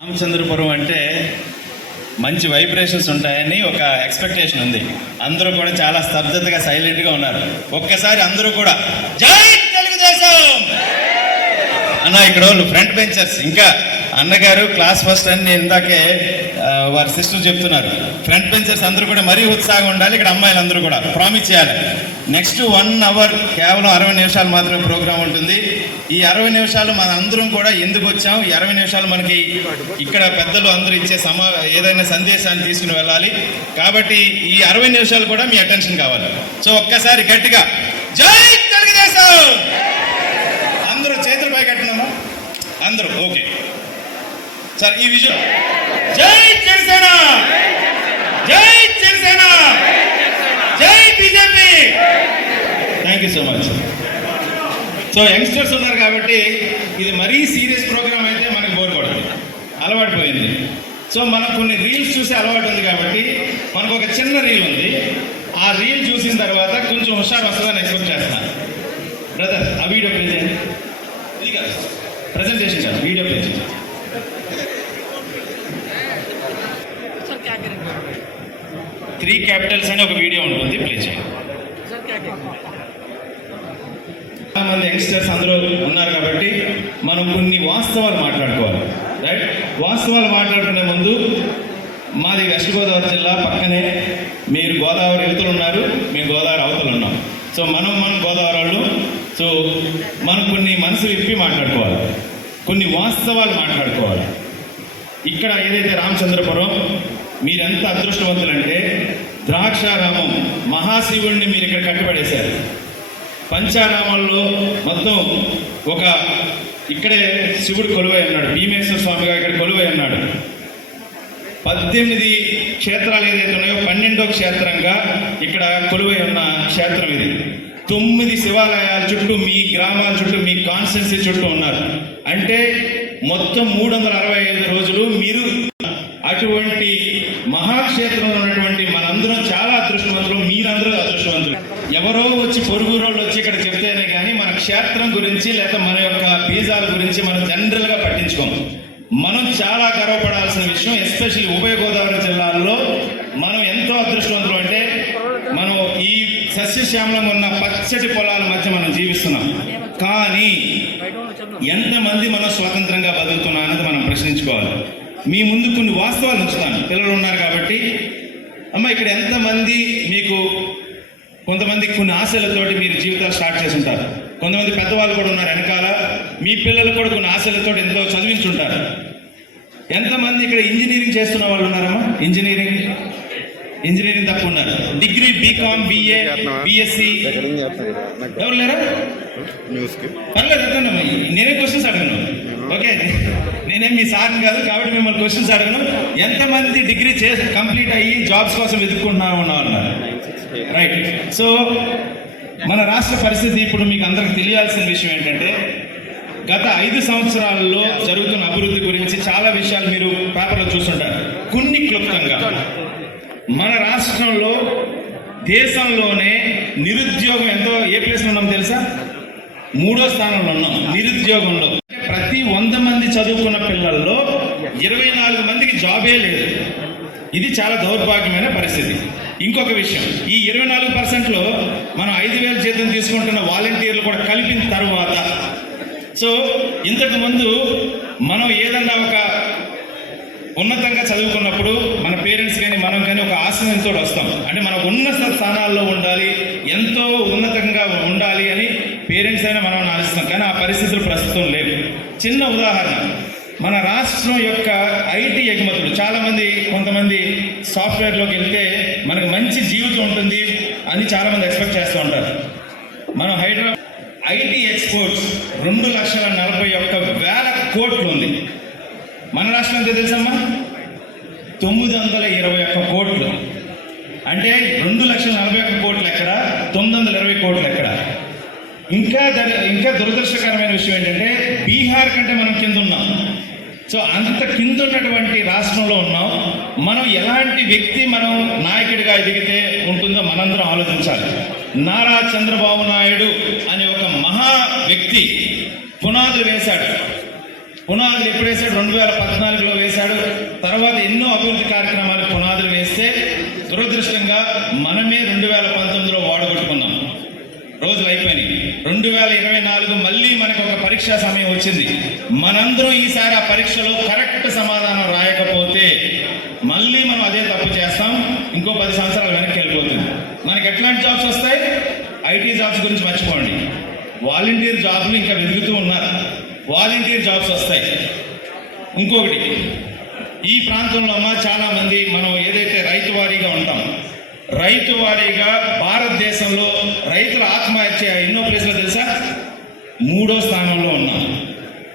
రామచంద్రపురం అంటే మంచి వైబ్రేషన్స్ ఉంటాయని ఒక ఎక్స్పెక్టేషన్ ఉంది. అందరూ కూడా చాలా స్తబ్దతగా సైలెంట్గా ఉన్నారు. ఒక్కసారి అందరూ కూడా జై తెలుగుదేశం! అన్న ఇక్కడ వాళ్ళు ఫ్రంట్ బెంచర్స్ ఇంకా అన్నగారు క్లాస్ ఫస్ట్ అని నేను ఇందాకే వారి సిస్టర్ చెప్తున్నారు. ఫ్రంట్ బెంచర్స్ అందరూ కూడా మరీ ఉత్సాహంగా ఉండాలి ఇక్కడ అమ్మాయిలు అందరూ కూడా. ప్రామిస్ చేయాలి. నెక్స్ట్ వన్ అవర్ కేవలం అరవై నిమిషాలు మాత్రమే ప్రోగ్రామ్ ఉంటుంది. ఈ అరవై నిమిషాలు మన అందరం కూడా ఎందుకు వచ్చాం? ఈ అరవై నిమిషాలు మనకి ఇక్కడ పెద్దలు అందరూ ఇచ్చే సమా ఏదైనా సందేశాన్ని తీసుకుని వెళ్ళాలి. కాబట్టి ఈ అరవై నిమిషాలు కూడా మీ అటెన్షన్ కావాలి. సో ఒక్కసారి గట్టిగా జై తెలుగుదేశం! అందరూ చేతులు పై కట్టినాము అందరూ ఓకే. సార్ ఈ విజయం. జై జనసేన! జై జనసేన! జై BJP! Thank you so much so youngsters ఉన్నారు కాబట్టి ఇది మరీ సీరియస్ ప్రోగ్రామ్ అయితే మనకు బోర్ కొడుతుంది. అలవాటు పోయింది. సో మనం కొన్ని రీల్స్ చూసే అలవాటు ఉంది కాబట్టి మనకు ఒక చిన్న రీల్ ఉంది. ఆ రీల్ చూసిన తర్వాత కొంచెం హుషారు వస్తుందని ఎక్స్పెక్ట్ చేస్తాను బ్రదర్ ఆ వీడియో ప్లే చేయండి. ఇది కాదు. ప్రజెంటేషన్ కాదు వీడియో ప్లే చేయండి. త్రీ క్యాపిటల్స్ అని ఒక వీడియో ఉంటుంది ప్లే చేయండి. మంది యంగ్స్టర్స్ అందరూ ఉన్నారు కాబట్టి మనం కొన్ని వాస్తవాలు మాట్లాడుకోవాలి రైట్ వాస్తవాలు మాట్లాడుకునే ముందు మాది వెస్ట్ గోదావరి జిల్లా పక్కనే మీరు గోదావరి యువతలు ఉన్నారు మేము గోదావరి అవతలు ఉన్నాం. సో మనం మనం గోదావరి వాళ్ళు సో మనం కొన్ని మనసు విప్పి మాట్లాడుకోవాలి. కొన్ని వాస్తవాలు మాట్లాడుకోవాలి. ఇక్కడ ఏదైతే రామచంద్రపురం మీరెంత అదృష్టవంతులంటే ద్రాక్షారామం మహాశివుణ్ణి మీరు ఇక్కడ కట్టుబడేశారు పంచారామాల్లో మొత్తం ఒక ఇక్కడే శివుడు కొలువై ఉన్నాడు భీమేశ్వర స్వామిగా ఇక్కడ కొలువై ఉన్నాడు. పద్దెనిమిది క్షేత్రాలు ఏదైతే ఉన్నాయో పన్నెండో క్షేత్రంగా ఇక్కడ కొలువై ఉన్న క్షేత్రం ఇది. తొమ్మిది శివాలయాల చుట్టూ మీ గ్రామాల చుట్టూ మీ కాన్స్టెన్సీ చుట్టూ ఉన్నారు. అంటే మొత్తం మూడు వందల అరవై ఐదు రోజులు మీరు అటువంటి మహాక్షేత్రంలో ఉన్నటువంటి మనందరం చాలా అదృష్టవంతులు మీరందరూ అదృష్టవంతులు. ఎవరో వచ్చి పొరుగు రోజులు వచ్చి ఇక్కడ చెప్తేనే కానీ మన క్షేత్రం గురించి లేదా మన యొక్క బీజాల గురించి మనం జనరల్గా పట్టించుకోము మనం చాలా గర్వపడాల్సిన విషయం ఎస్పెషల్లీ ఉభయ గోదావరి జిల్లాల్లో మనం ఎంతో అదృష్టవంతులు అంటే సస్యశ్యామలం ఉన్న పచ్చటి పొలాల మధ్య మనం జీవిస్తున్నాం. కానీ ఎంతమంది మనం స్వతంత్రంగా బతుకుతున్నా అనేది మనం ప్రశ్నించుకోవాలి. మీ ముందు కొన్ని వాస్తవాలు ఉంచుతాను. పిల్లలు ఉన్నారు కాబట్టి. అమ్మ ఇక్కడ ఎంతమంది మీకు కొంతమంది కొన్ని ఆశలతోటి మీరు జీవితాలు స్టార్ట్ చేసి ఉంటారు. కొంతమంది పెద్దవాళ్ళు కూడా ఉన్నారు వెనకాల. మీ పిల్లలు కూడా కొన్ని ఆశలతో ఎంతో చదివించుంటారు. ఎంతమంది ఇక్కడ ఇంజనీరింగ్ చేస్తున్న వాళ్ళు ఉన్నారమ్మా? ఇంజనీరింగ్? ఇంజనీరింగ్ తప్ప ఉన్నారు. Degree BCom BA BSc. ఎవరు లేరా పర్లేదు నేనే క్వశ్చన్స్ అడగను. ఓకే నేనేం మీ సార్ని కాదు కాబట్టి మిమ్మల్ని క్వశ్చన్స్ అడగను. ఎంతమంది డిగ్రీ చే కంప్లీట్ అయ్యి జాబ్స్ కోసం వెతుక్కుంటున్నారు అన్నారు రైట్ సో మన రాష్ట్ర పరిస్థితి ఇప్పుడు మీకు అందరికి తెలియాల్సిన విషయం ఏంటంటే గత ఐదు సంవత్సరాల్లో జరుగుతున్న అభివృద్ధి గురించి చాలా విషయాలు మీరు పేపర్లో చూస్తుంటారు. కొన్ని క్లుప్తంగా. మన రాష్ట్రంలో దేశంలోనే నిరుద్యోగం ఎంతో ఏ ప్లేస్లో ఉన్నాం తెలుసా? మూడో స్థానంలో ఉన్నాం నిరుద్యోగంలో. ప్రతి వంద మంది చదువుకున్న పిల్లల్లో ఇరవై నాలుగు మందికి జాబే లేదు. ఇది చాలా దౌర్భాగ్యమైన పరిస్థితి. ఇంకొక విషయం ఈ ఇరవై నాలుగు పర్సెంట్లో మనం ఐదు వేల జీతం తీసుకుంటున్న వాలంటీర్లు కూడా కలిపిన తర్వాత. సో ఇంతకుముందు మనం ఏదన్నా ఒక ఉన్నతంగా చదువుకున్నప్పుడు మన పేరెంట్స్ కానీ మనం కానీ ఒక ఆశయంతో వస్తాం. అంటే మనం ఉన్నత స్థానాల్లో ఉండాలి ఎంతో ఉన్నతంగా ఉండాలి అని పేరెంట్స్ అయినా మనం ఆశిస్తాం. కానీ ఆ పరిస్థితులు ప్రస్తుతం లేవు. చిన్న ఉదాహరణ. మన రాష్ట్రం యొక్క ఐటీ ఎగుమతులు. చాలామంది కొంతమంది సాఫ్ట్వేర్లోకి వెళ్తే మనకు మంచి జీవితం ఉంటుంది అని చాలామంది ఎక్స్పెక్ట్ చేస్తూ ఉంటారు. మనం హైదరాబాద్ ఐటీ ఎక్స్పోర్ట్స్ రెండు లక్షల నలభై ఒక్క వేల కోట్లు ఉంది. మన రాష్ట్రం ఎంత తెలుసమ్మా? తొమ్మిది వందల ఇరవై ఒక్క కోట్లు. అంటే రెండు లక్షల నలభై ఒక్క కోట్లు ఎక్కడ? తొమ్మిది వందల ఇరవై కోట్లు ఎక్కడ? ఇంకా దరి- ఇంకా దురదృష్టకరమైన విషయం ఏంటంటే బీహార్ కంటే మనం కింద ఉన్నాం. సో అంత కింద ఉన్నటువంటి రాష్ట్రంలో ఉన్నాం. మనం ఎలాంటి వ్యక్తి మనం నాయకుడిగా ఎదిగితే ఉంటుందో మనందరం ఆలోచించాలి. నారా చంద్రబాబు నాయుడు అనే ఒక మహా వ్యక్తి పునాదులు వేశాడు. పునాదులు ఎప్పుడు వేసాడు రెండు వేల పద్నాలుగులో వేశాడు. తర్వాత ఎన్నో అభివృద్ధి కార్యక్రమాలు పునాదులు వేస్తే దురదృష్టంగా మనమే రెండు వేల పంతొమ్మిదిలో వాడగొట్టుకున్నాం. రోజులు అయిపోయినాయి. రెండు వేల ఇరవై నాలుగు మళ్ళీ మనకు ఒక పరీక్షా సమయం వచ్చింది. మనందరం ఈసారి ఆ పరీక్షలో కరెక్ట్ సమాధానం రాయకపోతే మళ్ళీ మనం అదే తప్పు చేస్తాం. ఇంకో పది సంవత్సరాలు వెనక్కి వెళ్ళిపోతుంది. మనకి ఎట్లాంటి జాబ్స్ వస్తాయి? ఐటీ జాబ్స్ గురించి మర్చిపోండి. వాలంటీర్ జాబ్లు ఇంకా వెతుకుతూ ఉన్నారు. వాలంటీర్ జాబ్స్ వస్తాయి. ఇంకొకటి ఈ ప్రాంతంలో అమ్మ చాలా మంది మనం ఏదైతే రైతు వారీగా ఉంటాం రైతు వారీగా భారతదేశంలో రైతుల ఆత్మహత్య ఎన్నో ప్లేసులు తెలుసా? మూడో స్థానంలో ఉన్నాం.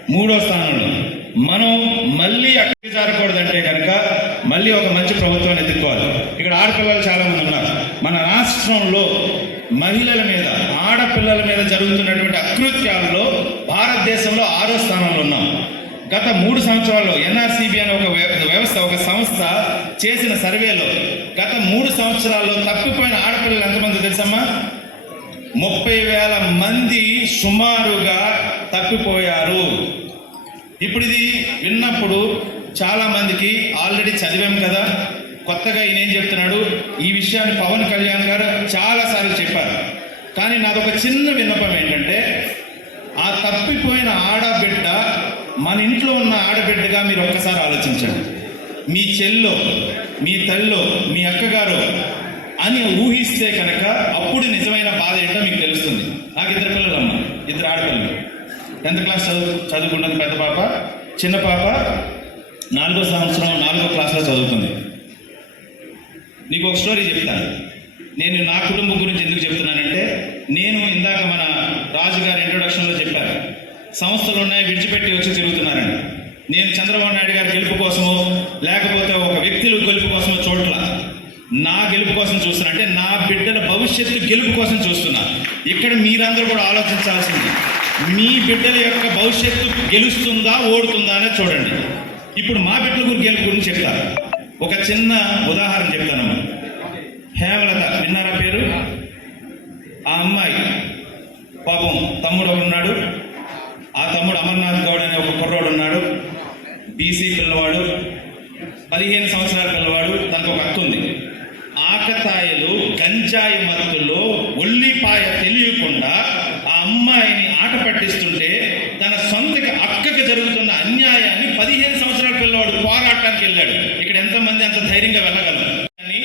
మూడో స్థానంలో. మనం మళ్ళీ అక్కడికి జారకూడదంటే కనుక మళ్ళీ ఒక మంచి ప్రభుత్వాన్ని ఎదుర్కోవాలి. ఇక్కడ ఆడపిల్లలు చాలా మంది ఉన్నారు. మన రాష్ట్రంలో మహిళల మీద ఆడపిల్లల మీద జరుగుతున్నటువంటి అకృత్యాల్లో భారతదేశంలో ఆరో స్థానంలో ఉన్నాం. గత మూడు సంవత్సరాల్లో ఎన్ఆర్సీబీ అనే ఒక వ్యవస్థ ఒక సంస్థ చేసిన సర్వేలో గత మూడు సంవత్సరాల్లో తప్పిపోయిన ఆడపిల్లలు ఎంతమంది తెలుసమ్మా? ముప్పై వేల మంది సుమారుగా తప్పిపోయారు. ఇప్పుడు ఇది విన్నప్పుడు చాలామందికి ఆల్రెడీ చదివాం కదా. కొత్తగా ఈయన ఏం చెప్తున్నాడు? ఈ విషయాన్ని పవన్ కళ్యాణ్ గారు చాలాసార్లు చెప్పారు. కానీ నాదొక చిన్న విన్నపం ఏంటంటే ఆ తప్పిపోయిన ఆడబిడ్డ మన ఇంట్లో ఉన్న ఆడబిడ్డగా మీరు ఒక్కసారి ఆలోచించండి. మీ చెల్లో మీ తల్లో మీ అక్కగారు అని ఊహిస్తే కనుక అప్పుడు నిజమైన బాధ ఏంటో మీకు తెలుస్తుంది. నాకు ఇద్దరు పిల్లలు అమ్మ ఇద్దరు ఆడపిల్లలు. టెన్త్ క్లాస్ చదువు చదువుకున్నది పెద్ద పాప చిన్న పాప నాలుగో సంవత్సరం నాలుగో క్లాస్లో చదువుతుంది. నీకు ఒక స్టోరీ చెప్తాను. నేను నా కుటుంబం గురించి ఎందుకు చెప్తున్నానంటే నేను ఇందాక మన రాజు గారి ఇంట్రొడక్షన్లో చెప్పాను. సంస్థలు ఉన్నాయి విడిచిపెట్టి వచ్చి తిరుగుతున్నారని. నేను చంద్రబాబు నాయుడు గారి గెలుపు కోసమో లేకపోతే ఒక వ్యక్తుల గెలుపు కోసమో చోట్ల నా గెలుపు కోసం చూస్తున్నా. అంటే నా బిడ్డల భవిష్యత్తు గెలుపు కోసం చూస్తున్నా. ఇక్కడ మీరందరూ కూడా ఆలోచించాల్సింది మీ బిడ్డల యొక్క భవిష్యత్తు గెలుస్తుందా ఓడుతుందా అనేది చూడండి. ఇప్పుడు మా బిడ్డల గురించి గెలుపు గురించి చెప్తారు ఒక చిన్న ఉదాహరణ చెప్తాను. హేమలత విన్నారా పేరు? ఆ అమ్మాయి పాపం తమ్ముడు ఒకడున్నాడు ఆ తమ్ముడు అమర్నాథ్ గౌడ్ అనే ఒక కుర్రోడు ఉన్నాడు. బీసీ పిల్లవాడు పదిహేను సంవత్సరాల పిల్లవాడు తనకు ఒక అక్క ఉంది. ఆకతాయిలు గంజాయి మత్తులో ఉల్లిపాయ తెలియకుండా ఆ అమ్మాయిని ఆట పట్టిస్తున్నారు తన సొంత అక్కకి జరుగుతున్న అన్యాయాన్ని పదిహేను సంవత్సరాల పిల్లవాడు పోరాటానికి వెళ్ళాడు. ఇక్కడ ఎంతమంది అంత ధైర్యంగా వెళ్ళగలరు? కానీ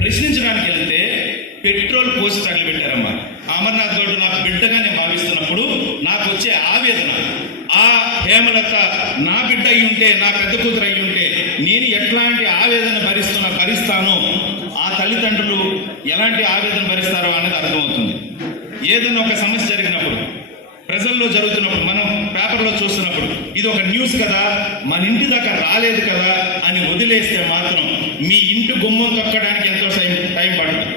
ప్రశ్నించడానికి వెళ్తే పెట్రోల్ పోసి తగిలిపెట్టారమ్మా అమర్నాథ్ గౌడ్ నాకు బిడ్డగా నేను భావిస్తున్నప్పుడు నాకు వచ్చే ఆవేదన ఆ హేమలత నా బిడ్డ అయి ఉంటే నా పెద్ద కూతురు అయి ఉంటే నేను ఎట్లాంటి ఆవేదన భరిస్తున్నా భరిస్తానో? ఆ తల్లిదండ్రులు ఎలాంటి ఆవేదన భరిస్తారో అనేది అర్థమవుతుంది. ఏదైనా ఒక సమస్య జరిగినప్పుడు ప్రజల్లో జరుగుతున్నప్పుడు మనం పేపర్లో చూస్తున్నప్పుడు ఇది ఒక న్యూస్ కదా మన ఇంటి దాకా రాలేదు కదా అని వదిలేస్తే మాత్రం మీ ఇంటి గుమ్మం తొక్కడానికి ఎంతో టైం టైం పడుతుంది.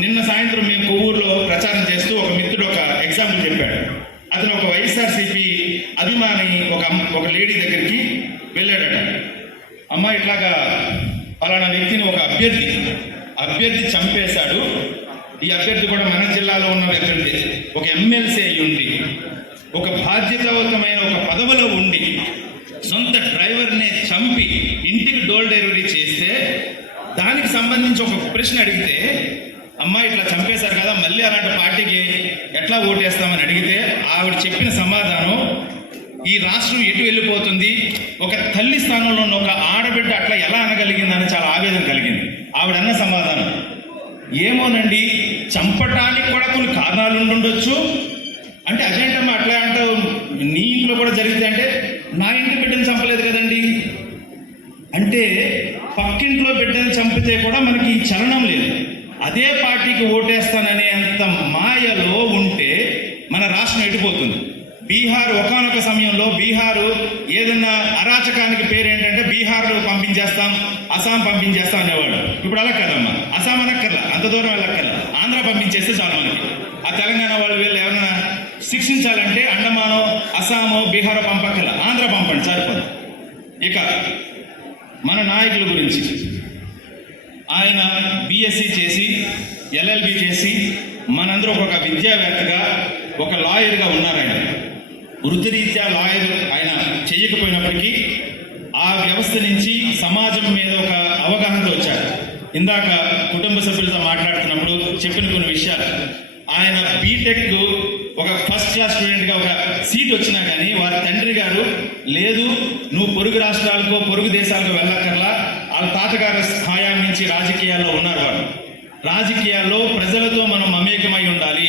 నిన్న సాయంత్రం మేము కొవ్వూరులో ప్రచారం చేస్తూ ఒక మిత్రుడు ఒక ఎగ్జాంపుల్ చెప్పాడు. అతను ఒక వైఎస్ఆర్సీపీ అభిమాని ఒక అమ్మ- ఒక లేడీ దగ్గరికి వెళ్ళాడట. అమ్మ ఇట్లాగా పలానా వ్యక్తిని ఒక అభ్యర్థి అభ్యర్థి చంపేశాడు. ఈ అభ్యర్థి కూడా మన జిల్లాలో ఉన్న అభ్యర్థి ఒక ఎమ్మెల్సీ అయ్యి ఉంది ఒక బాధ్యతాయుతమైన ఒక పదవిలో ఉండి సొంత డ్రైవర్ని చంపి ఇంటికి డోర్ డెలివరీ చేస్తే దానికి సంబంధించి ఒక ప్రశ్న అడిగితే అమ్మాయి ఇట్లా చంపేశారు కదా మళ్ళీ అలాంటి పార్టీకి ఎట్లా ఓటేస్తామని అడిగితే ఆవిడ చెప్పిన సమాధానం ఈ రాష్ట్రం ఎటు వెళ్ళిపోతుంది ఒక తల్లి స్థానంలో ఉన్న ఒక ఆడబిడ్డ అట్లా ఎలా అనగలిగిందని చాలా ఆవేదన కలిగింది. ఆవిడ అన్న సమాధానం ఏమోనండి చంపటానికి కూడా కొన్ని కారణాలు ఉండుండొచ్చు. అంటే అదేంటమ్మా అట్లా అంటావు? నీ ఇంట్లో కూడా జరిగితే అంటే నా ఇంటి బిడ్డను చంపలేదు కదండి. అంటే పక్కింట్లో బిడ్డను చంపితే కూడా మనకి ఈ చలనం లేదు. అదే పార్టీకి ఓటేస్తాననే అంత మాయలో ఉంటే మన రాష్ట్రం ఎడిపోతుంది బీహార్ ఒకానొక సమయంలో బీహారు ఏదన్నా అరాచకానికి పేరేంటంటే బీహార్లో పంపించేస్తాం అస్సాం పంపించేస్తాం అనేవాడు ఇప్పుడు అలా కదమ్మా అస్సాం అనక్కర్లా. అంత దూరం వెళ్ళక్కర్లా. ఆంధ్ర పంపించేస్తే చాలు మనకి. ఆ తెలంగాణ వాళ్ళు వీళ్ళు ఎవరైనా శిక్షించాలంటే అండమానో అస్సామో బీహారో పంపక్కల. ఆంధ్ర పంపండి సరిపోదు. ఇక మన నాయకుల గురించి. ఆయన బీఎస్సీ చేసి ఎల్ఎల్బి చేసి మనందరూ ఒక విద్యావేత్తగా ఒక లాయర్గా ఉన్నారు ఆయన వృత్తిరీత్యా లాయర్ ఆయన చేయకపోయినప్పటికీ ఆ వ్యవస్థ నుంచి సమాజం మీద ఒక అవగాహనతో వచ్చారు. ఇందాక కుటుంబ సభ్యులతో మాట్లాడుతున్నప్పుడు చెప్పిన కొన్ని విషయాలు. ఆయన బీటెక్ ఒక ఫస్ట్ క్లాస్ స్టూడెంట్గా ఒక సీట్ వచ్చినా కానీ వారి తండ్రి గారు లేదు నువ్వు పొరుగు రాష్ట్రాలకో పొరుగు దేశాలకు వెళ్ళక్కర్లా. వాళ్ళ తాతగారి స్థాయం నుంచి రాజకీయాల్లో ఉన్నారు వాళ్ళు. రాజకీయాల్లో ప్రజలతో మనం మమేకమై ఉండాలి.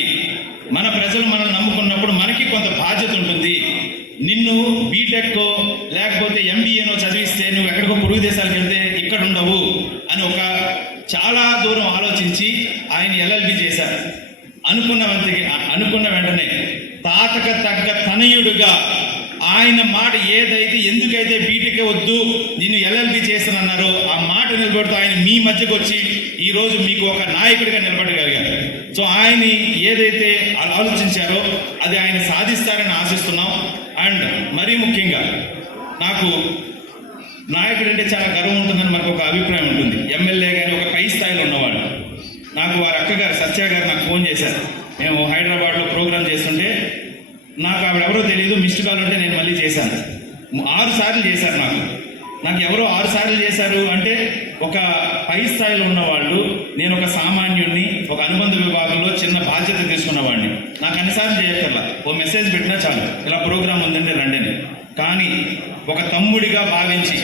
మన ప్రజలు మనం నమ్ముకున్నప్పుడు మనకి కొంత బాధ్యత ఉంటుంది. నిన్ను బీటెక్ లేకపోతే ఎంబీఏనో చదివిస్తే నువ్వు ఎక్కడికో పొరుగు దేశాలకు వెళ్తే ఇక్కడ ఉండవు అని ఒక చాలా దూరం ఆలోచించి ఆయన ఎల్ఎల్బి చేశారు. అనుకున్న వెంటనే అనుకున్న వెంటనే తాతక తగ్గ తనయుడుగా ఆయన మాట ఏదైతే ఎందుకైతే బీటెక్ వద్దు నిన్ను ఎల్ఎల్బి చేస్తానన్నారో ఆ మాట నిలబడుతూ ఆయన మీ మధ్యకు వచ్చి ఈరోజు మీకు ఒక నాయకుడిగా నిలబడగలిగారు. సో ఆయన ఏదైతే ఆలోచించారో అది ఆయన సాధిస్తారని ఆశిస్తున్నాం. అండ్ మరీ ముఖ్యంగా నాకు నాయకుడు అంటే చాలా గర్వం ఉంటుందని మనకు ఒక అభిప్రాయం ఉంటుంది ఎమ్మెల్యే గాని ఒక పై స్థాయిలో ఉన్నవాడు నాకు వారి సత్య గారు నాకు ఫోన్ చేశారు. మేము హైదరాబాద్లో ప్రోగ్రామ్ చేస్తుంటే నాకు ఆవిడ ఎవరో తెలియదు మిస్డ్ కాల్ ఉంటే నేను మళ్ళీ చేశాను. ఆరు సార్లు చేశారు నాకు. నాకు ఎవరో ఆరు సార్లు చేశారు అంటే ఒక పై స్థాయిలో ఉన్నవాళ్ళు నేను ఒక సామాన్యుడిని ఒక అనుబంధ విభాగంలో చిన్న బాధ్యత తీసుకున్నవాడిని. నాకు అన్నిసార్లు చేయక్కర్లా. ఓ మెసేజ్ పెట్టినా చాలు. ఇలా ప్రోగ్రామ్ ఉందండి రండి కానీ ఒక తమ్ముడిగా భావించి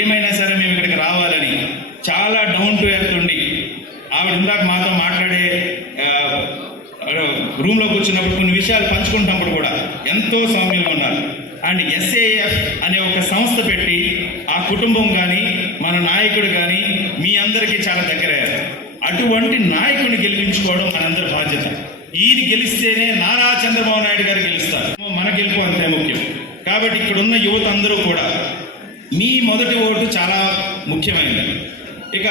ఏమైనా సరే మేము ఇక్కడికి రావాలని చాలా డౌన్ టు ఎర్త్ ఉండి ఆవిడ ఇందాక మాతో మాట్లాడే ఆ, వచ్చినప్పుడు కూర్చున్నప్పుడు కొన్ని విషయాలు పంచుకుంటున్నప్పుడు కూడా ఎంతో సౌమ్యంగా ఉన్నారు. అండ్ ఎస్ఏఎఫ్ అనే ఒక సంస్థ పెట్టి ఆ కుటుంబం కానీ మన నాయకుడు కానీ మీ అందరికీ చాలా దగ్గరయ్యారు. అటువంటి నాయకుడిని గెలిపించుకోవడం మనందరి బాధ్యత. ఈయన గెలిస్తేనే నారా చంద్రబాబు నాయుడు గారు గెలుస్తారు. మన గెలుపు అంతే ముఖ్యం. కాబట్టి ఇక్కడ ఉన్న యువత అందరూ కూడా మీ మొదటి ఓటు చాలా ముఖ్యమైనది. ఇక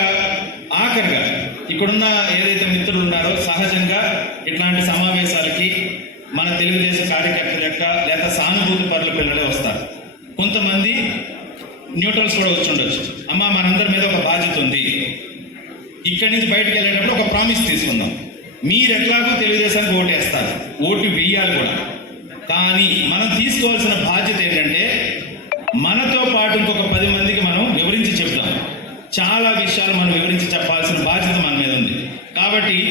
ఆఖరిగా ఇక్కడున్న ఏదైతే మిత్రులు ఉన్నారో సహజంగా ఇట్లాంటి సమావేశాలకి మన తెలుగుదేశం కార్యకర్తల యొక్క లేదా సానుభూతి పరుల పిల్లలే వస్తారు. కొంతమంది న్యూట్రల్స్ కూడా వచ్చి ఉండొచ్చు అమ్మ మనందరి మీద ఒక బాధ్యత ఉంది. ఇక్కడి నుంచి బయటకు వెళ్ళేటప్పుడు ఒక ప్రామిస్ తీసుకుందాం. మీరు ఎట్లాగో తెలుగుదేశానికి ఓటేస్తారు. ఓటు వేయాలి కూడా. కానీ మనం తీసుకోవాల్సిన బాధ్యత ఏంటంటే మనతో పాటు ఇంకొక పది మందికి మనం చాలా విషయాలు మనం వివరించి చెప్పాల్సిన బాధ్యత మన మీద ఉంది. కాబట్టి